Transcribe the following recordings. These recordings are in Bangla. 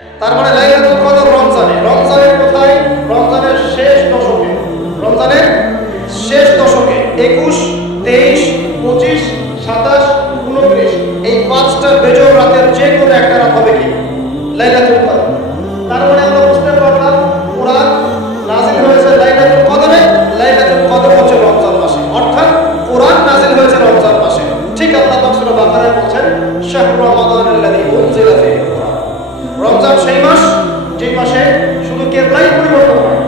তার মানে লাইলাতুল কদর রমজানে, রমজানের কোথায়? রমজানের শেষ দশকে, রমজানের শেষ দশকে 21, 23, 25, 27, 29 এই পাঁচটা বেজোড় রাতের যে কোনো একটা রাত হবে কি লাইলাতুল কদর। তার মানে আমরা বুঝতে পারলাম কোরআন নাজিল হয়েছে লাইলাতুল কদরে, লাইলাতুল কদর হচ্ছে রমজান মাসে, অর্থাৎ কোরআন নাজিল হয়েছে রমজান মাসে। ঠিক আল্লাহ পাক সূরা বাকারায় বলছেন শাহরু রমাদানাল্লাযী উনজিলা ফীহিল কুরআন। রমজান সেই মাস যে মাসে শুধু কিবলাই পরিবর্তন হয়,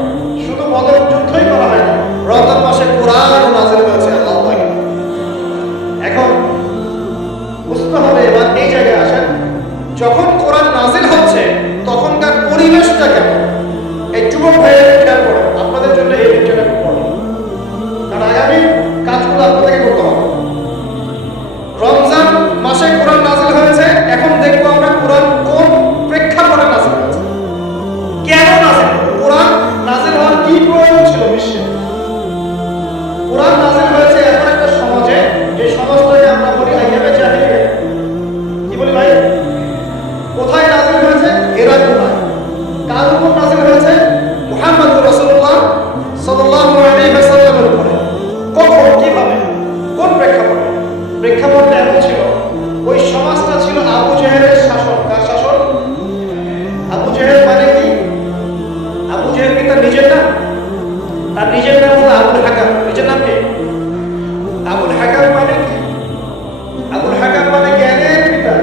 শুধু বদর যুদ্ধই করা হয় না, রমজান মাসে কোরআন নাজিল হয়েছে আল্লাহ পাক। এখন বুঝতে হবে, এবার এই জায়গায় আসেন, যখন কোরআন নাজিল হচ্ছে তখনকার পরিবেশটা কেমন? এই যুবক ভাইয়ের খেয়াল করেন, আপনাদের জন্য এই বিষয়টা খুব বড়, কারণ আগামী কাজগুলো আপনাদেরকে করতে হবে। রমজান মাসে কোরআন নাজিল হয়েছে, এখন দেখবো আমরা কোরআন কোন প্রেক্ষাপটে নাজিল হয়েছে, কেন নাজিল, কোরআন নাজিল হওয়ার কি প্রয়োজন ছিল বিশ্বে। কোরআন নাজিল হয়েছে এমন একটা সমাজে, যে সমাজটাকে আমরা বলি আইয়ামে জাহিলিয়া। কি বলি ভাই? কোথায় নাজিল হয়েছে? হেরা গুহায়। কার উপর নাজিল হয়েছে? মুহাম্মদুর রাসূলুল্লাহ সাল্লাল্লাহু আলাইহি ওয়াসাল্লামের উপরে। কখন, কিভাবে, কোন প্রেক্ষাপটে? প্রেক্ষাপটটা এমন ছিল, ওই সমাজটা ছিল আবু জেহেলের শাসন। কার শাসন? আবু জেহেল মানে কি? আবু জেহেল কি তার নিজের নাম? তার নিজের নাম হলো আবুল হাকাম। নিজের নাম কি? আবুল হাকাম মানে কি? আবুল হাকাম মানে জ্ঞানের পিতা।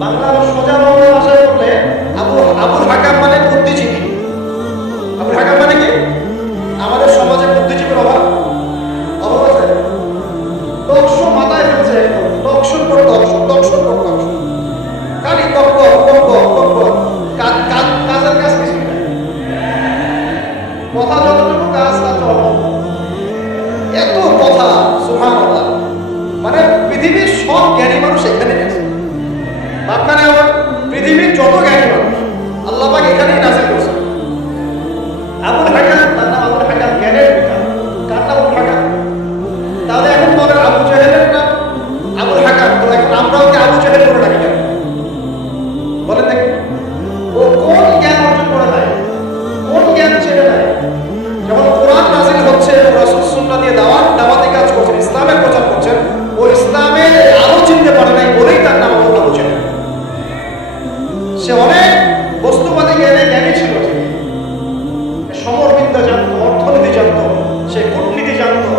বাংলা সোজা বাংলা ভাষায় বললে আবুল হাকাম মানে বুদ্ধিজীবী। আবুল হাকাম মানে কি? আমাদের সমাজে বুদ্ধিজীবীর অভাব আছে। টকশো মাথায় ফেলছে, একদম টকশোর পর টকশো, টকশোর পর টকশো, খালি টক কাজের কাজ কিছু নাই, কথা যতটুকু কাজ তা চল, এত কথা, সুবহানাল্লাহ। মানে পৃথিবীর সব জ্ঞানী মানুষ এখানে গেছে। আপনারা আমার পৃথিবীর যত জ্ঞানী মানুষ আল্লাহ পাক এখানেই নাজিল করছে। আবুল হাকাম, তার নাম আবুল হাকাম, জ্ঞানের পিতা। কার নাম আবুল হাকাম? তাহলে এখন বলেন আবু জেহেলের নাম আবুল হাকাম, তো এখন আমরাও কি আবু জেহেল করে ডাকি কেন? বলেন দেখি, ও কোন জ্ঞান অর্জন করে নাই, কোন জ্ঞান ছেড়ে নাই? যখন কোরআন নাজিল হচ্ছে, রাসূল সুন্নাহ দিয়ে দাওয়াতি কাজ করছেন, ইসলামের প্রচার করছেন, ও ইসলামের আলো চিনতে পারে নাই বলেই তার নাম আবু জেহেল। সে অনেক বস্তুবাদী জ্ঞানী ছিল, সমরবিদ্যা জানতো, অর্থনীতি জানতো, সে কূটনীতি জানতো,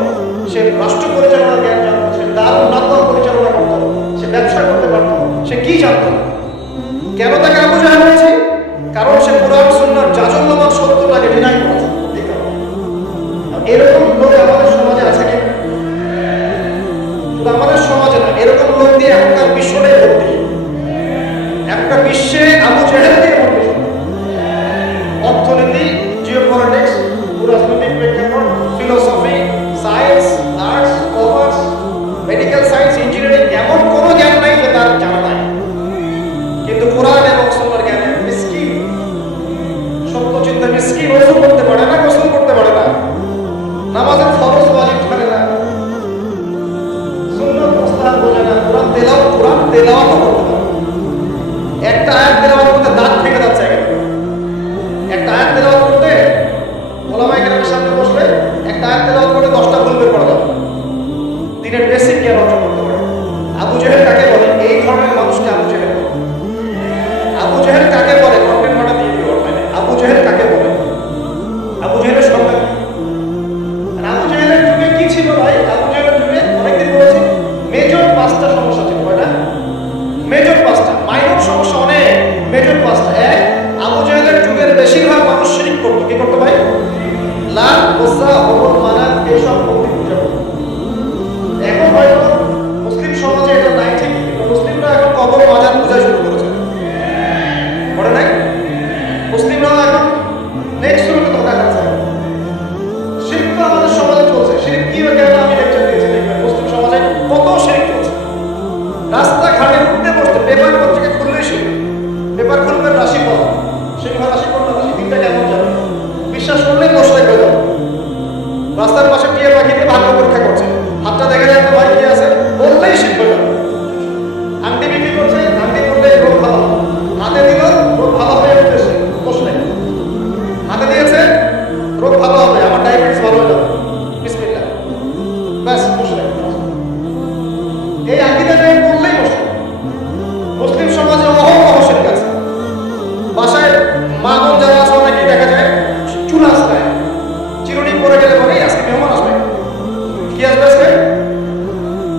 সে রাষ্ট্র পরিচালনার জ্ঞান জানতো, সে দারুণ নাতওয়ার পরিচালনা করতো, সে ব্যবসা করতে পারতো, সে কি জানতো? কেন তাকে আবু জেহেল বলছি? কারণ সে কোরআন সুন্নাহর জাজল্যমান সত্যটাকে ডিনাই করেছে। এরকম লোক আমাদের সমাজে আছে কি? শুধু আমাদের সমাজে না, এরকম লোক দিয়ে এখনকার বিশ্বটাই ভর্তি। একটা বিশ্বে আবু জেহেল দিয়ে ভর্তি। অর্থনীতি, জিওপলিটিক্স, রাজনৈতিক প্রেক্ষাপট, philosophy, science, arts, commerce, medical science, engineering, এমন কোনো জ্ঞান নাই যে তার জানা নাই। কিন্তু কোরআন এবং সুন্নাহর জ্ঞানে মিসকিন, সত্য চিন্তা মিসকিন, ওযু করতে পারে না, গোসল করতে পারে না, নামাজের ফরজ ওয়াজিব জানে না, সুন্নাত মুস্তাহাব বোঝে না, কোরআন তেলাওয়াত করতে পারে। একটা আয়াত তেলাওয়াত করতে দাঁত ভেঙে যাচ্ছে। একটা আয়াত তেলাওয়াত করতে ওলামায়ে কেরামের সামনে বসলে একটা আয়াত তেলাওয়াত করতে 10টা ভুল বের করা যাবে। দিনের বেসিক জ্ঞান অর্জন করতে পারে। আবু জেহেল কাকে বলে? এই ধরনের মানুষকে আবু জেহেল বলে। আবু জেহেল কাকে বলে? কন্টেন্ট মাটা দিয়ে দিও অনলাইনে। আবু জেহেল কাকে বলে? আবু জেহেলের সংজ্ঞা কি? আবু জেহেলের যুগে কি ছিল ভাই? আবু জেহেলের যুগে অনেকদিন বলেছি মেজর 5টা সমস্যা ছিল। কয়টা? মেজর 5টা, মাইনর সমস্যা অনেক, মেজর 5টা। এক, আবু জেহেলের যুগের বেশিরভাগ মানুষ শিরক করতো। কি করতো ভাই? লাত, উজ্জা, হুবল, মানাত এইসব মূর্তি পূজা করতো। এখন হয়তো মুসলিম সমাজে এটা নাই ঠিক, কিন্তু মুসলিমরা এখন কবর, মাজার পূজা শুরু করেছে। করে নাই? মুসলিমরাও এখন নেক্সট শুরুতে ধোকা খাচ্ছে। শিরক তো আমাদের সমাজে চলছে। শিরক কি হয় কেন আমি লেকচার দিয়েছি, দেখবেন মুসলিম সমাজে কত শিরক চলছে। রাস্তাঘাটে উঠতে বসতে পেপার পত্রিকা খুললেই শিরক। পেপার খুলবেন রাশিফল, সিংহ রাশি, কন্যা রাশি, দিনটা কেমন যাবে বিশ্বাস করলেই বসতে হয়ে যাবে। রাস্তার পাশে টিয়া পাখি দিয়ে ভাগ্য পরীক্ষা করছে, হাতটা দেখা যায় তো ভাই কি আছে বললেই শিরক হয়ে যাবে। আংটি বিক্রি করছে, আংটি করলে এরকম ভালো, হাতে দিল ভালো হয়ে উঠতেছে, দোষ নেই। হাতে দিয়েছে, রোগ ভালো হবে, আমার ডায়াবেটিস ভালো হয়ে যাবে, বিসমিল্লাহ, ব্যাস বসে নেই। এই আকিদা নিয়ে বললেই বসে। মুসলিম সমাজে অহরহ শিরক আছে। বাসায় মা বোন যারা আছে অনেকেই দেখা যায় চুলা আসবে, চিরুনি পরে গেলে পরেই আজকে মেহমান আসবে। কি আসবে আজকে?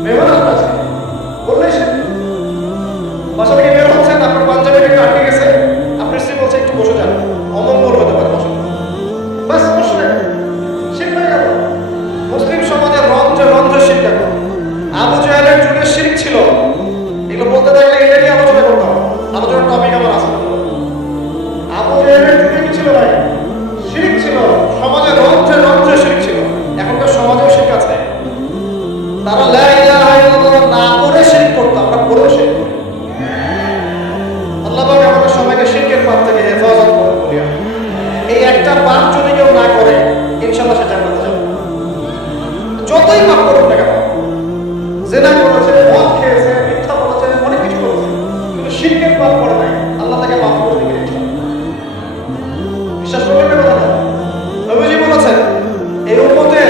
মেহমান আসবে আজকে বললেই সে। বাসা থেকে বের হচ্ছেন, আপনার পাঞ্জাবিটা একটু আটকে গেছে, আপনার স্ত্রী বলছে একটু বসে যান, অমঙ্গল হতে পারে বসে, বাস বসে। শিরক হয়ে গেল। মুসলিম সমাজে রন্ধ্রে রন্ধ্রে শিরক এখন। আবু জাহেলের যুগে শিরক ছিল, এগুলো বলতে থাকলে এটা নিয়ে আলোচনা করতাম। আলোচনার টপিক আমার আছে। আবু জাহেলের যুগে কি ছিল ভাই? শিরক ছিল, সমাজে রন্ধ্রে রন্ধ্রে শিরক ছিল। এখনকার সমাজেও শিরক আছে। তারা লা ইলাহা ইল্লাল্লাহ না করে শিরক করতো, আমরা করেও শিরক করি। আল্লাহ পাক আমাদের সবাইকে শিরকের পাপ থেকে হেফাজত করুন বলি আমি। এই একটা পাপ যদি কেউ না করে ইনশাআল্লাহ সে জান্নাতে যাবে। যতই পাপ করুক না কেন, জিনা করেছে, মদ খেয়েছে, মিথ্যা বলেছে, অনেক কিছু করেছে, কিন্তু শিরকের পাপ করে নাই, আল্লাহ তাকে মাফ করে দিবেন ইনশাআল্লাহ। বিশ্বাস করবেন না কথা? নবীজি বলেছেন এই উম্মতে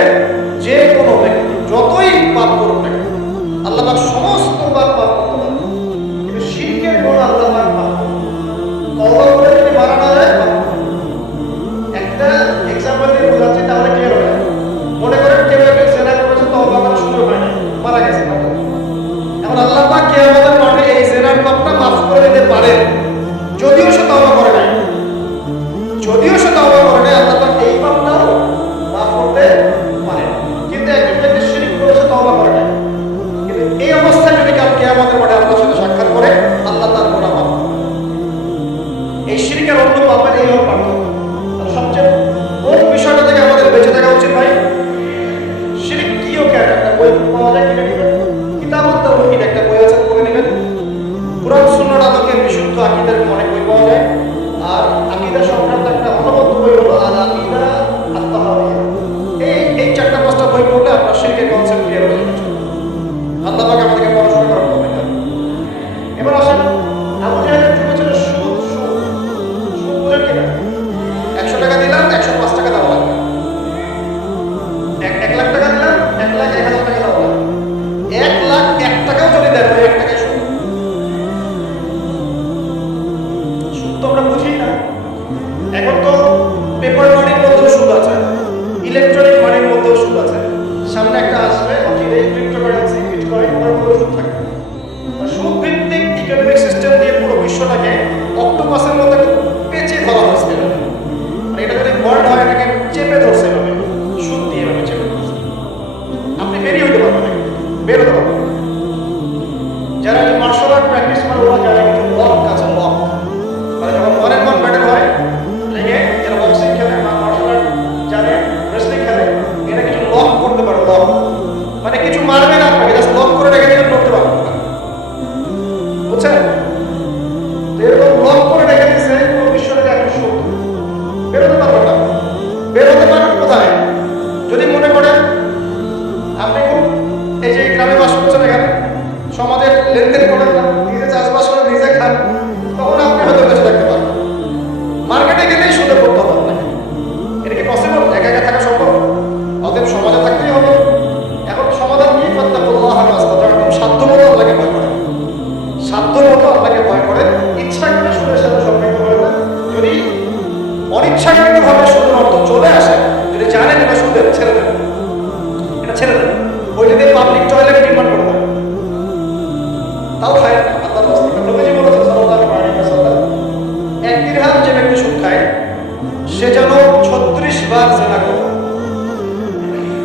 যে কোনো ব্যক্তি যতই পাপ করুক না কেন, আল্লাহ পাক সমস্ত পাপ মাফ করতে পারেন, কিন্তু শিরকের গুনাহ আল্লাহ পাক মাফ করেন। তওবা করে যদি মারা না যায়, একটা এক্সাম্পল দিয়ে বোঝাচ্ছি তাহলে ক্লিয়ার হয়ে যাবে। মনে করেন কেউ একজন জিনা করেছে, তওবা করার সুযোগ হয় না, মারা গেছে। এখন আল্লাহ পাক কিয়ামতের মাঠে এই জিনার পাপটা মাফ করে দিতে পারেন, যদিও সে তওবা করে নাই। যদিও সে তওবা করে নাই, আল্লাহ পাক এই পাপটাও মাফ করতে পারেন। কিন্তু একজন ব্যক্তি শিরক করেছে, তওবা করে নাই, কিন্তু এই অবস্থায় যদি কাল কিয়ামতের মাঠে আল্লাহর সাথে সাক্ষাৎ করে, আল্লাহ তার গুনাহ মাফ করবেন। এই শিরকের অন্য পাপের এই হলো পার্থক্য। সবচেয়ে কোন বিষয়টা থেকে আমাদের বেঁচে থাকা উচিত ভাই? শিরক কি ও কেন? একটা বই পাওয়া যায়, কিনে নেবেন। কিতাবুত তাওহীদ একটা বই আছে, পড়ে নেবেন। কুরআন সুন্নাহর আলোকে বিশুদ্ধ আকীদার অনেক বই পাওয়া যায়। আর আকীদা সংক্রান্ত একটা অনবদ্য বই হলো আল আকীদা আত-তাহাওয়িয়া। এই চারটা পাঁচটা বই পড়লে আপনার শিরকের কনসেপ্ট ক্লিয়ার হয়ে যাবে। আল্লাহ পাক আমাদেরকে পড়াশোনা করার তৌফিক দান। এবার আসেন, আবু জাহেলের যুগে ছিল সুদ। সুদ বুঝেন কিনা? 100 টাকা দিলাম, 105 টাকা দেওয়া লাগবে। 1 লাখ টাকা দিলাম, 1,01,000 টাকা দেওয়া লাগবে। 1,01,000 টাকাও যদি দেন, ওই 1 টাকাই সুদ। সুদ তো আমরা বুঝি না। এখন তো পেপার মানির মধ্যেও সুদ আছে, ইলেকট্রনিক মানির মধ্যেও সুদ আছে। সামনে একটা আসবে অচিরেই ক্রিপ্টোকারেন্সি, বিটকয়েন, ওর মধ্যেও সুদ থাকে। সুদ ভিত্তিক ইকোনমিক সিস্টেম দিয়ে পুরো বিশ্বটাকে অক্টোপাসের মধ্যে পেঁচে ধরা হয়েছে। মানে এটা যদি ওয়ার্ল্ড হয়, এটাকে চেপে ধরছে এভাবে, সুদ দিয়ে এভাবে চেপে ধরছে। আপনি বেরিয়ে হতে পারবেন না, বের হতে পারবেন না। যারা মার্শাল আর্ট প্র্যাকটিস করে ওরা জানে কিছু লক আছে, লক। মানে যখন 1-on-1 ব্যাটেল হয়, লেগে যারা বক্সিং খেলে বা মার্শাল আর্ট জানে, রেসলিং খেলে, এরা কিছু লক করতে পারে। লক মানে কিছু মারবে না আপনাকে, জাস্ট লক করে রেখে দিলে করতে পারবেন না, বুঝছেন? তো এরকম লক করে রেখে দিচ্ছে পুরো বিশ্বটাকে এখন সুদ। বেরোতে পারবেন না। বেরোতে পারবেন কোথায়? যদি মনে করেন আপনি খুব এই যে গ্রামে বাস করছেন, এখানে সমাজের লেনদেন করেন না, নিজে চাষবাস করে নিজে খান, তখন আপনি হয়তো বেঁচে থাকতে পারবেন। মার্কেটে গেলেই সুদে পড়তে হবে আপনাকে। এটা কি পসিবল? একা একা থাকা সম্ভব? অতএব সমাজে থাকতেই হবে। এখন সমাধান কি? ফাত্তাকুল্লাহ মাসতাতা'তুম, সাধ্য মতো আল্লাহকে ভয় করেন। সাধ্য মতো আল্লাহকে ভয় করেন। ইচ্ছা করে সুদের সাথে সম্পৃক্ত হবেন না। যদি অনিচ্ছাকৃতভাবে সুদের অর্থ চলে আসে, যদি জানেন এটা সুদের, ছেড়ে দেবেন, এটা ছেড়ে দেবেন। ওইটা দিয়ে পাবলিক টয়লেট নির্মাণ করে দেবেন, তাও খায় না। আল্লাহর রাস্তায় নবীজি বলেছেন সাল্লাল্লাহু আলাইহি ওয়াসাল্লাম, 1 দিরহাম যে ব্যক্তি সুদ খায়, সে যেন 36 বার জিনা করে।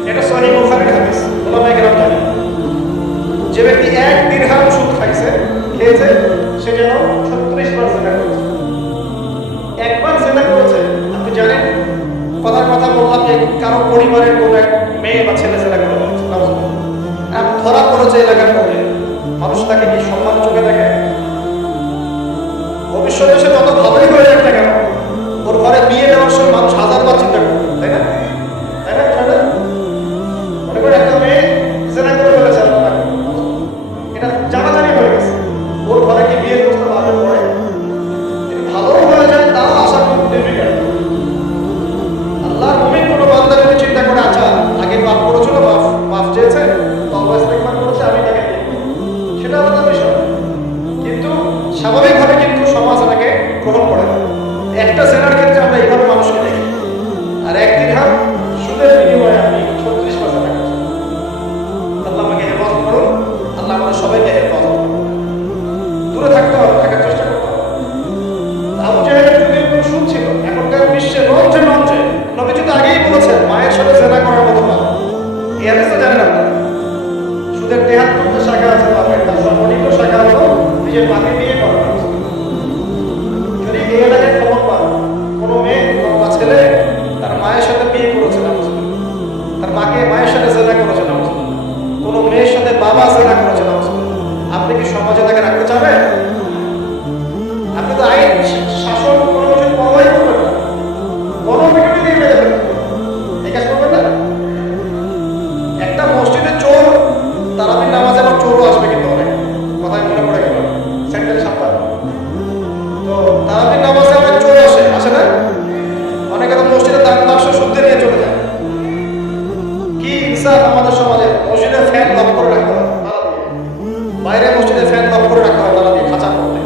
এটা সহিহ বুখারীর হাদিস, উলামায়ে কেরাম জানেন। যে ব্যক্তি 1 দিরহাম সুদ খেয়েছে, সে যেন 36 বার জিনা করেছে। একবার জিনা করেছে, আপনি জানেন, কথার কথা বললাম যে কারো পরিবারের কোনো এক মেয়ে বা ছেলে জিনা করে ফেলেছে, ধরা পড়েছে এলাকার মধ্যে, মানুষ তাকে কি সম্মান চোখে দেখে? ভবিষ্যতে সে যত ভালোই হয়ে যাক না কেন, ওর ঘরে বিয়ে দেওয়ার সময় মানুষ 1000 বার চিন্তা করবে, তাই না? তাই না? মনে করে একটা মেয়ে জিনা করে ফেলেছে, এটা জানাজানি হয়ে গেছে, ওর ঘরে কি বিয়ের প্রস্তাব আসার পরে ভালো হয়ে হচ্ছে মায়ের সাথে জেনা করার মতো পাপ। এই হাদিস তো জানেন আপনারা। সুদের 73টা শাখা আছে পাপের, তার সর্বনিম্ন শাখা হলো নিজের মাকে বিয়ে করা। যদি এই এলাকায় খবর পান কোনো মেয়ে বা ছেলে তার মায়ের সাথে বিয়ে করেছে না, তার মাকে মায়ের সাথে জেনা করেছে না, কোনো মেয়ের সাথে বাবা জেনা করেছে না, আপনি কি সমাজে তাকে রাখতে চাবেন? আপনি তো আইন শাসন কোনো কিছু পরোয়াই করবেন না, গণপিটুনি দিয়ে মেরে ফেলবেন। এই কাজ করবেন না। একটা মসজিদে চোর, তারাবির নামাজে আবার চোরও আসবে কিন্তু অনেক, কথায় মনে পড়ে গেল সেন্টারে সাপ্তাহ। তো তারাবির নামাজে অনেক চোর আসে না? অনেকে তো মসজিদে দান বাক্স শুদ্ধে নিয়ে চলে যায়। কি ইনসাফ আমাদের সমাজে! মসজিদে ফ্যান লক করে রাখতে হয় তালা দিয়ে, বাইরে মসজিদে ফ্যান লক করে রাখতে হয় তালা দিয়ে, খাঁচা করতে।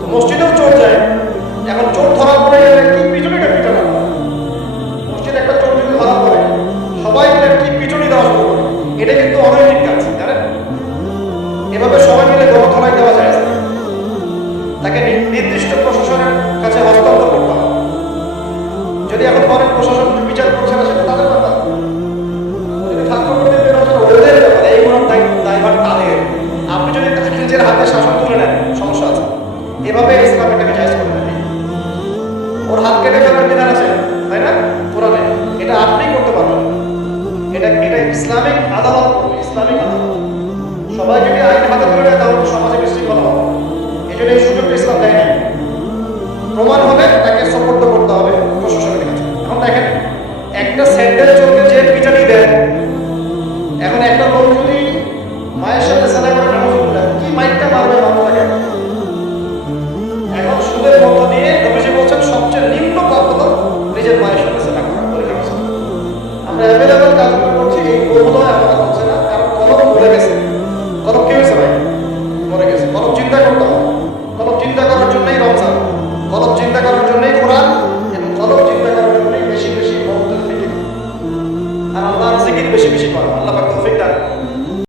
তো মসজিদেও চোর যায়। এখন চোর ধরা পড়ে গেলে কি পিছুনিটা পিটানো? মসজিদে একটা চোর যদি ধরা পড়ে সবাই মিলে কি পিছুনি দেওয়া শুরু করে, এটা কিন্তু অনৈতিক কাজ, জানেন? এভাবে সবাই মিলে গণধলাই দেওয়া যায় না। তাকে নির্দিষ্ট প্রশাসনের কাছে হস্তান্তর করতে হবে। যদি এখন বলেন প্রশাসন বিচার করছে না, সেটা তাদের ব্যাপার। যদি ফাঁকা করতে বের হচ্ছে ওদের ব্যাপার, এই কোনো দায়ভার তাদের। আপনি যদি তাকে নিজের হাতে শাসন তুলে নেন, সমস্যা আছে। এভাবে ইসলাম এটাকে জায়েজ করে দেয়। ওর হাত কেটে ফেলার বিধান আছে, তাই না? কোরআনে এটা আপনি করতে পারবেন। এটা ইসলামিক আদালত, ইসলামিক আদালত। সবাই যদি আইন হাতে তুলে নেয় তাহলে সমাজে বিশৃঙ্খলা হবে। এই জন্য এই সুযোগটা ইসলাম দেয় না। প্রমাণ হবে